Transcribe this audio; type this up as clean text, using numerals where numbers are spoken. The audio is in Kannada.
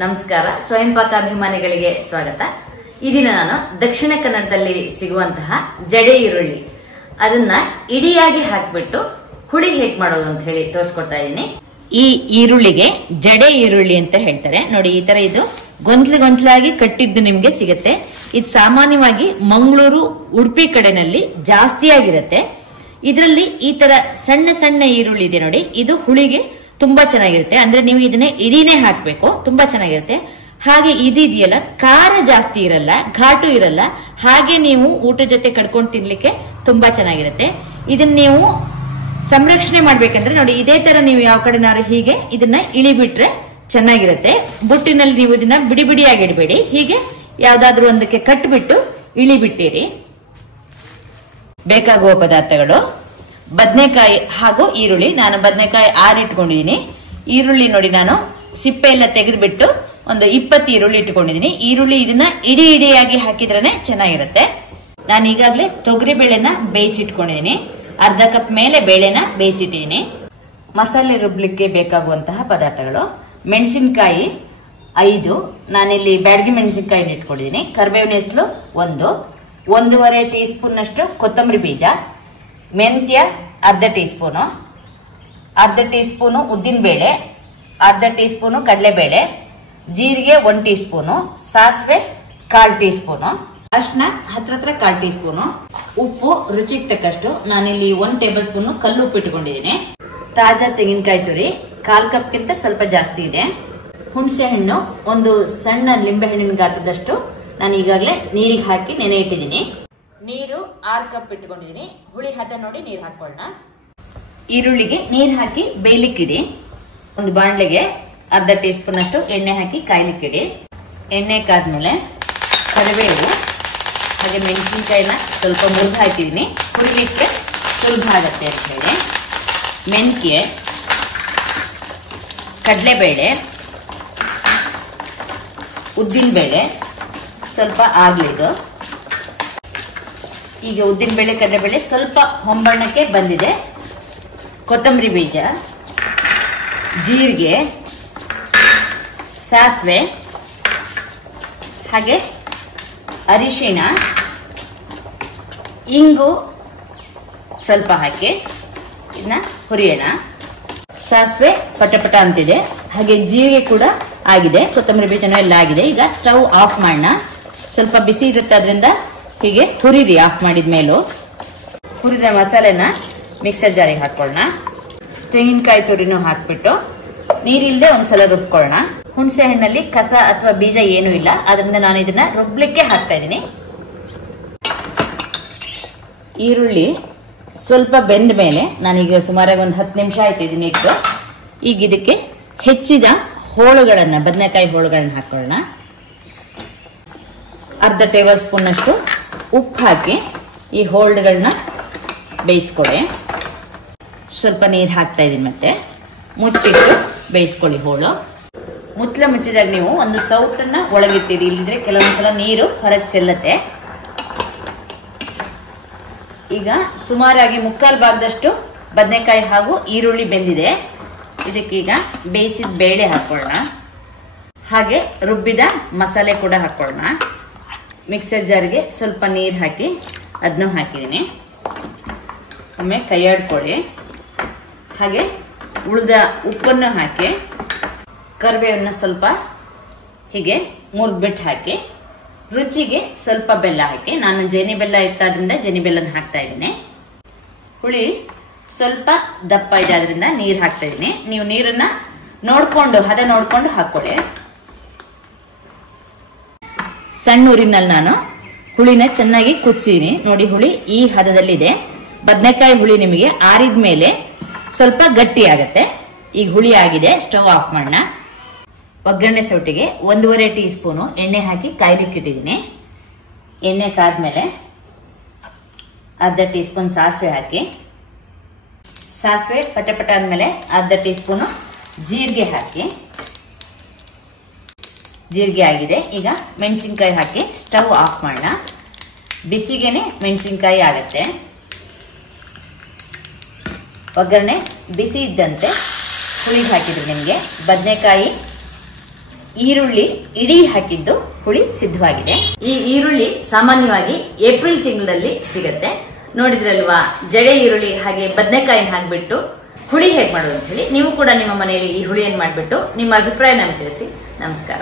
ನಮಸ್ಕಾರ. ಸ್ವಯಂ ಪಾಕ ಅಭಿಮಾನಿಗಳಿಗೆ ಸ್ವಾಗತ. ಈ ದಿನ ನಾನು ದಕ್ಷಿಣ ಕನ್ನಡದಲ್ಲಿ ಸಿಗುವಂತಹ ಜಡೆ ಈರುಳ್ಳಿ ಅದನ್ನ ಇಡಿಯಾಗಿ ಹಾಕ್ಬಿಟ್ಟು ಹುಳಿ ಹೇಗ್ ಮಾಡೋದು ಅಂತ ಹೇಳಿ ತೋರಿಸ್ಕೊಡ್ತಾ ಇದ್ದೀನಿ. ಈ ಈರುಳ್ಳಿಗೆ ಜಡೆ ಈರುಳ್ಳಿ ಅಂತ ಹೇಳ್ತಾರೆ. ನೋಡಿ, ಈ ತರ ಇದು ಗೊಂತ್ಲಾಗಿ ಕಟ್ಟಿದ್ದು ನಿಮ್ಗೆ ಸಿಗುತ್ತೆ. ಇದು ಸಾಮಾನ್ಯವಾಗಿ ಮಂಗಳೂರು, ಉಡುಪಿ ಕಡೆನಲ್ಲಿ ಜಾಸ್ತಿ ಆಗಿರುತ್ತೆ. ಇದರಲ್ಲಿ ಈ ತರ ಸಣ್ಣ ಸಣ್ಣ ಈರುಳ್ಳಿ ಇದೆ ನೋಡಿ, ಇದು ಹುಳಿಗೆ ತುಂಬಾ ಚೆನ್ನಾಗಿರುತ್ತೆ. ಅಂದ್ರೆ ನೀವು ಇದನ್ನೇ ಇಡೀನೇ ಹಾಕ್ಬೇಕು, ತುಂಬಾ ಚೆನ್ನಾಗಿರುತ್ತೆ. ಹಾಗೆ ಇದೆಯಲ್ಲ, ಖಾರ ಜಾಸ್ತಿ ಇರಲ್ಲ, ಘಾಟು ಇರಲ್ಲ. ಹಾಗೆ ನೀವು ಊಟ ಜೊತೆ ಕಡ್ಕೊಂಡು ತಿನ್ಲಿಕ್ಕೆ ತುಂಬಾ ಚೆನ್ನಾಗಿರುತ್ತೆ. ಇದನ್ನ ನೀವು ಸಂರಕ್ಷಣೆ ಮಾಡ್ಬೇಕಂದ್ರೆ ನೋಡಿ, ಇದೇ ತರ ನೀವು ಯಾವ ಕಡೆನಾರು ಹೀಗೆ ಇದನ್ನ ಇಳಿಬಿಟ್ರೆ ಚೆನ್ನಾಗಿರುತ್ತೆ. ಬುಟ್ಟಿನಲ್ಲಿ ನೀವು ಇದನ್ನ ಬಿಡಿ ಬಿಡಿಯಾಗಿ ಇಡಬೇಡಿ, ಹೀಗೆ ಯಾವ್ದಾದ್ರು ಒಂದಕ್ಕೆ ಕಟ್ಬಿಟ್ಟು ಇಳಿಬಿಟ್ಟಿರಿ. ಬೇಕಾಗುವ ಪದಾರ್ಥಗಳು: ಬದನೆಕಾಯಿ ಹಾಗೂ ಈರುಳ್ಳಿ. ನಾನು ಬದನೆಕಾಯಿ 6 ಇಟ್ಕೊಂಡಿದ್ದೀನಿ. ಈರುಳ್ಳಿ ನೋಡಿ, ನಾನು ಸಿಪ್ಪೆ ಎಲ್ಲ ತೆಗೆದುಬಿಟ್ಟು ಒಂದು 20 ಈರುಳ್ಳಿ ಇಟ್ಕೊಂಡಿದ್ದೀನಿ. ಈರುಳ್ಳಿ ಇದನ್ನ ಇಡಿಯಾಗಿ ಹಾಕಿದ್ರೇನೆ ಚೆನ್ನಾಗಿರುತ್ತೆ. ನಾನು ಈಗಾಗಲೇ ತೊಗರಿ ಬೇಳೆನ ಬೇಯಿಸಿಟ್ಕೊಂಡಿದ್ದೀನಿ. ಅರ್ಧ ಕಪ್ ಮೇಲೆ ಬೇಳೆನ ಬೇಯಿಸಿಟ್ಟಿದ್ದೀನಿ. ಮಸಾಲೆ ರುಬ್ಲಿಕ್ಕೆ ಬೇಕಾಗುವಂತಹ ಪದಾರ್ಥಗಳು: ಮೆಣಸಿನಕಾಯಿ 5, ನಾನಿಲ್ಲಿ ಬ್ಯಾಡಗಿ ಮೆಣಸಿನಕಾಯಿ ಇಟ್ಕೊಂಡಿದ್ದೀನಿ. ಕರಿಬೇವಿನ ಹೆಸರು 1.5 ಟೀ ಸ್ಪೂನ್ ಅಷ್ಟು ಕೊತ್ತಂಬರಿ ಬೀಜ, ಮೆಂತ್ಯ ಅರ್ಧ ಟೀ ಸ್ಪೂನು, ಅರ್ಧ ಟೀ ಸ್ಪೂನು ಉದ್ದಿನ ಬೇಳೆ, ಅರ್ಧ ಟೀ ಸ್ಪೂನು ಕಡಲೆಬೇಳೆ, ಜೀರಿಗೆ 1 ಟೀ ಸ್ಪೂನು, ಸಾಸಿವೆ 1/4 ಟೀ ಸ್ಪೂನು, ಅರಿಶಿನ ಹತ್ರ 1/4 ಟೀ ಸ್ಪೂನು, ಉಪ್ಪು ರುಚಿಗೆ ತಕ್ಕಷ್ಟು. ನಾನಿಲ್ಲಿ 1 ಟೇಬಲ್ ಸ್ಪೂನ್ ಕಲ್ಲು ಉಪ್ಪು ಇಟ್ಕೊಂಡಿದ್ದೀನಿ. ತಾಜಾ ತೆಂಗಿನಕಾಯಿ ತುರಿ 1/4 ಕಪ್ಗಿಂತ ಸ್ವಲ್ಪ ಜಾಸ್ತಿ ಇದೆ. ಹುಣಸೆ ಹಣ್ಣು ಒಂದು ಸಣ್ಣ ಲಿಂಬೆ ಹಣ್ಣಿನ ಗಾತ್ರದಷ್ಟು ನಾನು ಈಗಾಗಲೇ ನೀರಿಗೆ ಹಾಕಿ ನೆನೆ ಇಟ್ಟಿದ್ದೀನಿ. ನೀರು 6 ಕಪ್ ಇಟ್ಕೊಂಡಿದ್ದೀನಿ. ಹುಳಿ ಹದ ನೋಡಿ ನೀರು ಹಾಕೊಳ್ಳೋಣ. ಈರುಳ್ಳಿಗೆ ನೀರು ಹಾಕಿ ಬೇಯಲಿಕ್ಕಿಡಿ. ಒಂದು ಬಾಣಲೆಗೆ ಅರ್ಧ ಟೀ ಸ್ಪೂನ್ ಅಷ್ಟು ಎಣ್ಣೆ ಹಾಕಿ ಕಾಯ್ಲಿಕ್ಕಿಡಿ. ಎಣ್ಣೆ ಕಾದ್ಮೇಲೆ ಕರಿಬೇವು ಹಾಗೆ ಮೆಣಸಿನಕಾಯಿನ ಸ್ವಲ್ಪ ಮುರಿದು ಹಾಕಿದ್ದೀನಿ. ಹುರಿಲಿಕ್ಕೆ ಸುಲಭ ಆಗತ್ತೆ ಅಂತ ಹೇಳಿ. ಮೆಂತ್ಯ, ಕಡಲೆಬೇಳೆ, ಉದ್ದಿನ ಬೇಳೆ ಸ್ವಲ್ಪ ಆಗ್ಲಿದು. ಈಗ ಉದ್ದಿನ ಬೇಳೆ ಕಡಲೆಬೇಳೆ ಸ್ವಲ್ಪ ಹೊಂಬಣ್ಣಕ್ಕೆ ಬಂದಿದೆ. ಕೊತ್ತಂಬರಿ ಬೀಜ, ಜೀರಿಗೆ, ಸಾಸಿವೆ ಹಾಗೆ ಅರಿಶಿಣ, ಇಂಗು ಸ್ವಲ್ಪ ಹಾಕಿ ಇದನ್ನ ಹುರಿಯೋಣ. ಸಾಸಿವೆ ಪಟಪಟ ಅಂತಿದೆ, ಹಾಗೆ ಜೀರಿಗೆ ಕೂಡ ಆಗಿದೆ, ಕೊತ್ತಂಬರಿ ಬೀಜನೂ ಎಲ್ಲ ಆಗಿದೆ. ಈಗ ಸ್ಟವ್ ಆಫ್ ಮಾಡೋಣ. ಸ್ವಲ್ಪ ಬಿಸಿ ಇರುತ್ತೆ, ಅದರಿಂದ ಹೀಗೆ ಹುರಿರಿ. ಆಫ್ ಮಾಡಿದ ಮೇಲೂ ಹುರಿದ ಮಸಾಲೆನ ಮಿಕ್ಸರ್ ಜಾರಿಗೆ ಹಾಕೊಳ್ಳೋಣ. ತೆಂಗಿನಕಾಯಿ ತುರಿನೂ ಹಾಕ್ಬಿಟ್ಟು ನೀರಿಲ್ಲದೆ ಒಂದ್ಸಲ ರುಬ್ಕೊಳ್ಳೋಣ. ಹುಣಸೆ ಹಣ್ಣಲ್ಲಿ ಕಸ ಅಥವಾ ಬೀಜ ಏನೂ ಇಲ್ಲ, ಅದರಿಂದ ನಾನು ಇದನ್ನ ರುಬ್ಲಿಕ್ಕೆ ಹಾಕ್ತಾ ಇದ್ದೀನಿ. ಈರುಳ್ಳಿ ಸ್ವಲ್ಪ ಬೆಂದ ಮೇಲೆ ನಾನೀಗ ಸುಮಾರಾಗಿ ಒಂದು 10 ನಿಮಿಷ ಆಯ್ತು ಇದನ್ನ ಇಟ್ಟು. ಈಗ ಇದಕ್ಕೆ ಹೆಚ್ಚಿದ ಹೋಳುಗಳನ್ನ, ಬದನೆಕಾಯಿ ಹೋಳುಗಳನ್ನ ಹಾಕೊಳ್ಳೋಣ. ಅರ್ಧ ಟೇಬಲ್ ಸ್ಪೂನ್ ಅಷ್ಟು ಉಪ್ಪು ಹಾಕಿ ಈ ಹೋಳುಗಳನ್ನ ಬೇಯಿಸ್ಕೊಳ್ಳಿ. ಸ್ವಲ್ಪ ನೀರು ಹಾಕ್ತಾ ಇದೀನಿ. ಮತ್ತೆ ಮುಚ್ಚಿಟ್ಟು ಬೇಯಿಸ್ಕೊಳ್ಳಿ. ಹೋಳು ಮುಚ್ಚಿದಾಗ ನೀವು ಒಂದು ಸೌಟನ್ನ ಒಳಗಿಟ್ಟಿರಿ, ಇಲ್ಲಿದ್ರೆ ಕೆಲವೊಂದ್ಸಲ ನೀರು ಹೊರಗೆ ಚೆಲ್ಲತ್ತೆ. ಈಗ ಸುಮಾರಾಗಿ 3/4 ಭಾಗದಷ್ಟು ಬದನೆಕಾಯಿ ಹಾಗೂ ಈರುಳ್ಳಿ ಬೆಂದಿದೆ. ಇದಕ್ಕೀಗ ಬೇಯಿಸಿದ ಬೇಳೆ ಹಾಕೊಳ್ಳೋಣ. ಹಾಗೆ ರುಬ್ಬಿದ ಮಸಾಲೆ ಕೂಡ ಹಾಕೊಳ್ಳೋಣ. ಮಿಕ್ಸರ್ ಜಾರ್ಗೆ ಸ್ವಲ್ಪ ನೀರು ಹಾಕಿ ಅದನ್ನು ಹಾಕಿದ್ದೀನಿ. ಒಮ್ಮೆ ಕೈಯಾಡ್ಕೊಳ್ಳಿ. ಹಾಗೆ ಉಳಿದ ಉಪ್ಪನ್ನು ಹಾಕಿ ಕರಿಬೇವನ್ನ ಸ್ವಲ್ಪ ಹೀಗೆ ಮುರಿದ್ಬಿಟ್ಟು ಹಾಕಿ, ರುಚಿಗೆ ಸ್ವಲ್ಪ ಬೆಲ್ಲ ಹಾಕಿ. ನಾನು ಜೇನಿ ಬೆಲ್ಲ ಇತ್ತಾದ್ರಿಂದ ಜೇನಿ ಬೆಲ್ಲನ ಹಾಕ್ತಾ ಇದ್ದೀನಿ. ಹುಳಿ ಸ್ವಲ್ಪ ದಪ್ಪ ಇದೆ, ಆದ್ರಿಂದ ನೀರು ಹಾಕ್ತಾ ಇದ್ದೀನಿ. ನೀವು ನೀರನ್ನ ನೋಡ್ಕೊಂಡು ಹದ ನೋಡ್ಕೊಂಡು ಹಾಕೊಳ್ಳಿ. ಸಣ್ಣ ಊರಿನಲ್ಲಿ ನಾನು ಹುಳಿನ ಚೆನ್ನಾಗಿ ಕುದಿಸಿನಿ. ನೋಡಿ, ಹುಳಿ ಈ ಹದದಲ್ಲಿದೆ. ಬದನೆಕಾಯಿ ಹುಳಿ ನಿಮಗೆ ಆರಿದ ಮೇಲೆ ಸ್ವಲ್ಪ ಗಟ್ಟಿ ಆಗತ್ತೆ. ಈಗ ಹುಳಿ ಆಗಿದೆ. ಸ್ಟವ್ ಆಫ್ ಮಾಡೋಣ. ಒಗ್ಗರಣೆ ಸೌಟಿಗೆ 1.5 ಟೀ ಸ್ಪೂನು ಎಣ್ಣೆ ಹಾಕಿ ಕಾಯ್ಲಿಕ್ಕಿಟ್ಟಿದ್ದೀನಿ. ಎಣ್ಣೆ ಕಾದ್ಮೇಲೆ ಅರ್ಧ ಟೀ ಸ್ಪೂನ್ ಸಾಸಿವೆ ಹಾಕಿ, ಸಾಸಿವೆ ಪಟಪಟ ಆದ್ಮೇಲೆ ಅರ್ಧ ಟೀ ಸ್ಪೂನು ಜೀರಿಗೆ ಹಾಕಿ. ಜೀರಿಗೆ ಆಗಿದೆ. ಈಗ ಮೆಣಸಿನಕಾಯಿ ಹಾಕಿ ಸ್ಟವ್ ಆಫ್ ಮಾಡೋಣ. ಬಿಸಿಗೆನೆ ಮೆಣಸಿನಕಾಯಿ ಆಗತ್ತೆ. ಒಗ್ಗರಣೆ ಬಿಸಿ ಇದ್ದಂತೆ ಹುಳಿಗೆ ಹಾಕಿದ್ರು. ನಿಮಗೆ ಬದನೆಕಾಯಿ ಈರುಳ್ಳಿ ಇಡೀ ಹಾಕಿದ್ದು ಹುಳಿ ಸಿದ್ಧವಾಗಿದೆ. ಈ ಈರುಳ್ಳಿ ಸಾಮಾನ್ಯವಾಗಿ ಏಪ್ರಿಲ್ ತಿಂಗಳಲ್ಲಿ ಸಿಗತ್ತೆ. ನೋಡಿದ್ರಲ್ವಾ, ಜಡೆ ಈರುಳ್ಳಿ ಹಾಗೆ ಬದನೆಕಾಯಿನ ಹಾಕ್ಬಿಟ್ಟು ಹುಳಿ ಹೇಗೆ ಮಾಡೋದು ಅಂತ ಹೇಳಿ. ನೀವು ಕೂಡ ನಿಮ್ಮ ಮನೆಯಲ್ಲಿ ಈ ಹುಳಿಯನ್ನು ಮಾಡಿಬಿಟ್ಟು ನಿಮ್ಮ ಅಭಿಪ್ರಾಯ ನಮಗೆ ತಿಳಿಸಿ. ನಮಸ್ಕಾರ.